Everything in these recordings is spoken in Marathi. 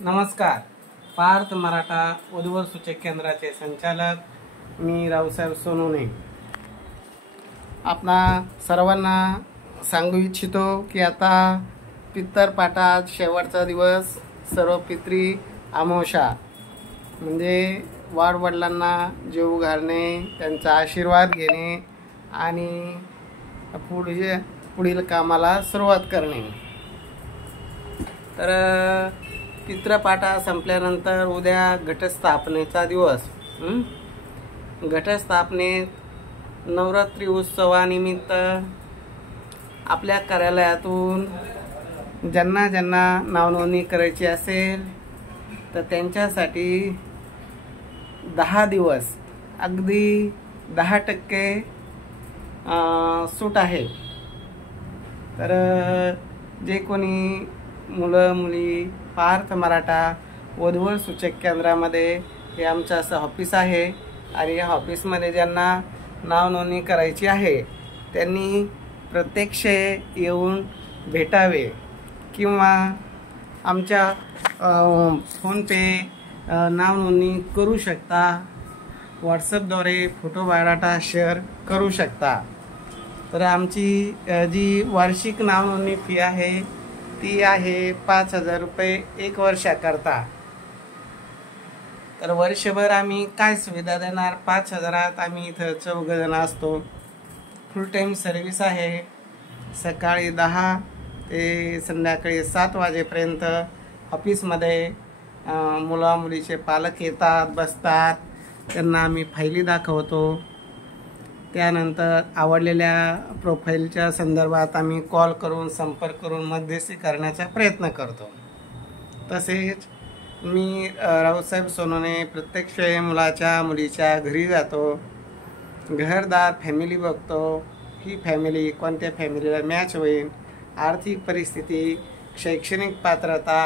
नमस्कार. पार्थ मराठा वधूवर सूचक केंद्राचे संचालक मी रावसाहेब सोनवणे आपणा सर्वांना सांगू इच्छितो की आता पितरपाठात शेवटचा दिवस सर्व पितरी अमावस्या म्हणजे वाडवडिलांना जेवू घालणे, त्यांचा आशीर्वाद घेणे आणि पुढील कामाला सुरुवात करणे. तर पितृपाठा संपल्यानंतर उद्या घटस्थापनेचा दिवस. घटस्थापनेत नवरात्री उत्सवानिमित्त आपल्या कार्यालयातून ज्यांना नावनोंदणी करायची असेल तर त्यांच्यासाठी 10 दिवस अगदी 10% सूट आहे. तर जे कोणी मुलं मुली पार्थ मराठा वधूवर सूचक केंद्रामध्ये हे आमचं असं ऑफिस आहे आणि या ऑफिसमध्ये ज्यांना नावनोंदणी करायची आहे त्यांनी प्रत्यक्ष येऊन भेटावे किंवा आमच्या फोनपे नावनोंदणी करू शकता. व्हॉट्सअपद्वारे फोटो बायोडाटा शेअर करू शकता. तर आमची जी वार्षिक नावनोंदणी फी आहे ती आहे 5,000 रुपये 1 वर्षाकरता. तर वर्षभर आम्ही काय सुविधा देणार? 5,000 आम्ही इथं 4 जण असतो. फुल टाईम सर्व्हिस आहे. सकाळी 10 ते संध्याकाळी 7 वाजेपर्यंत ऑफिसमध्ये मुला मुलीचे पालक येतात, बसतात. त्यांना आम्ही फायली दाखवतो. त्यानंतर आवडलेल्या प्रोफाईलच्या संदर्भात आम्ही कॉल करून संपर्क करून मध्यस्थी करण्याचा प्रयत्न करतो. तसेच मी रावसाहेब सोनवणे प्रत्यक्ष मुलाच्या मुलीच्या घरी जातो. घरदार फॅमिली बघतो. ही फॅमिली कोणत्या फॅमिलीला मॅच होईल, आर्थिक परिस्थिती, शैक्षणिक पात्रता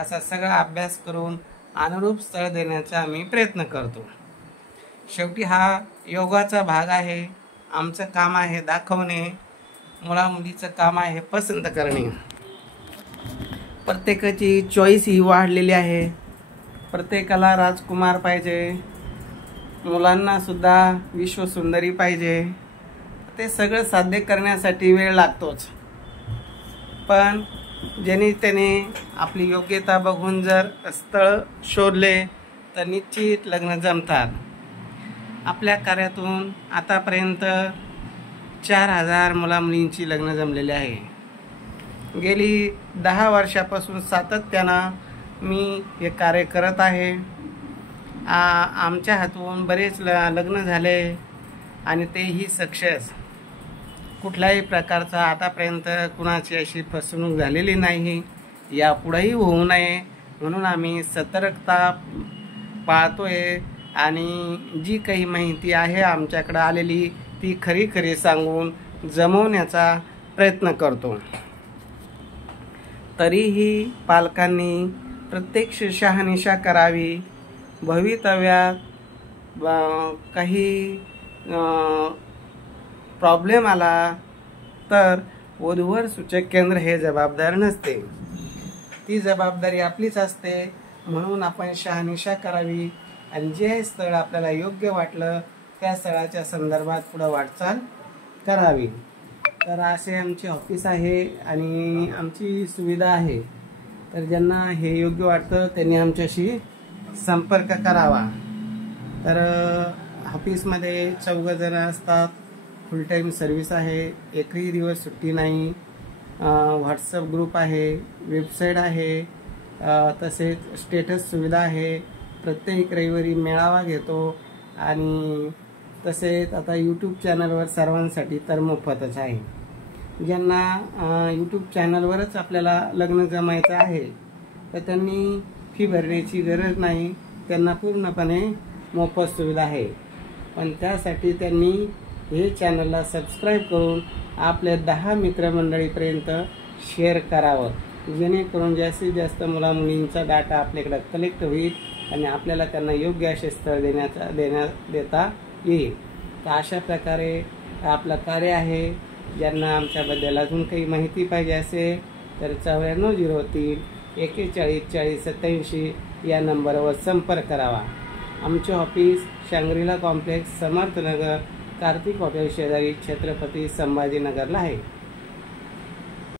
असा सगळा अभ्यास करून अनुरूप स्थळ देण्याचा आम्ही प्रयत्न करतो. शेवटी हा योगाचा भाग आहे. आमचं काम आहे दाखवणे, मुला मुलीचं काम आहे पसंत करणे. प्रत्येकाची चॉईस ही वाढलेली आहे. प्रत्येकाला राजकुमार पाहिजे, मुलांना सुद्धा विश्वसुंदरी पाहिजे. ते सगळं साध्य करण्यासाठी वेळ लागतोच. पण ज्याने त्याने आपली योग्यता बघून जर स्थळ शोधले तर निश्चित लग्न जमतात. आपल्या कार्यातून आतापर्यंत 4,000 मुला मुलींची लग्न जमलेली आहे. गेली 10 वर्षापासून सातत्यानं मी हे कार्य करत आहे. आमच्या हातून बरेच लग्न झाले आणि तेही सक्सेस. कुठल्याही प्रकारचा आतापर्यंत कुणाची अशी फसवणूक झालेली नाही. यापुढेही होऊ नये म्हणून आम्ही सतर्कता पाळतोय आणि जी काही माहिती आहे आमच्याकडे आलेली ती खरी सांगून जमवण्याचा प्रयत्न करतो. तरीही पालकांनी प्रत्यक्ष शहानिशा करावी. भवितव्यात काही प्रॉब्लेम आला तर वधूवर सूचक केंद्र हे जबाबदार नसते. ती जबाबदारी आपलीच असते. म्हणून आपण शहानिशा करावी आणि जे स्थळ आपल्याला योग्य वाटलं त्या स्थळाच्या संदर्भात पुढे वाटचाल करावी. तर असे आमचे ऑफिस आहे आणि आमची सुविधा आहे. तर ज्यांना हे योग्य वाटतं त्यांनी आमच्याशी संपर्क करावा. तर ऑफिसमध्ये 4 जण असतात. फुल टाईम सर्व्हिस आहे. एकही दिवस सुट्टी नाही. व्हॉट्सअप ग्रुप आहे, वेबसाईट आहे, तसेच स्टेटस सुविधा आहे. प्रत्येक रविवारी मेळावा घेतो आणि तसेच आता यूट्यूब चॅनलवर सर्वांसाठी तर मोफतच आहे. ज्यांना यूट्यूब चॅनलवरच आपल्याला लग्न जमायचं आहे तर त्यांनी फी भरण्याची गरज नाही. त्यांना पूर्णपणे मोफत सुविधा आहे. पण त्यासाठी त्यांनी हे चॅनलला सबस्क्राईब करून आपल्या 10 मित्रमंडळीपर्यंत शेअर करावं, जेणेकरून जास्तीत जास्त मुला मुलींचा डाटा आपल्याकडे कलेक्ट होईल आणि आपल्याला त्यांना योग्य असे स्थळ देता येईल. तर अशा प्रकारे आपलं कार्य आहे. ज्यांना आमच्याबद्दल अजून काही माहिती पाहिजे असेल तर 9403 414087 या नंबरवर संपर्क करावा. आमचे office Shangrila complex, Samarthnagar, Kartik hotel शेजारी, छत्रपती संभाजीनगरला आहे.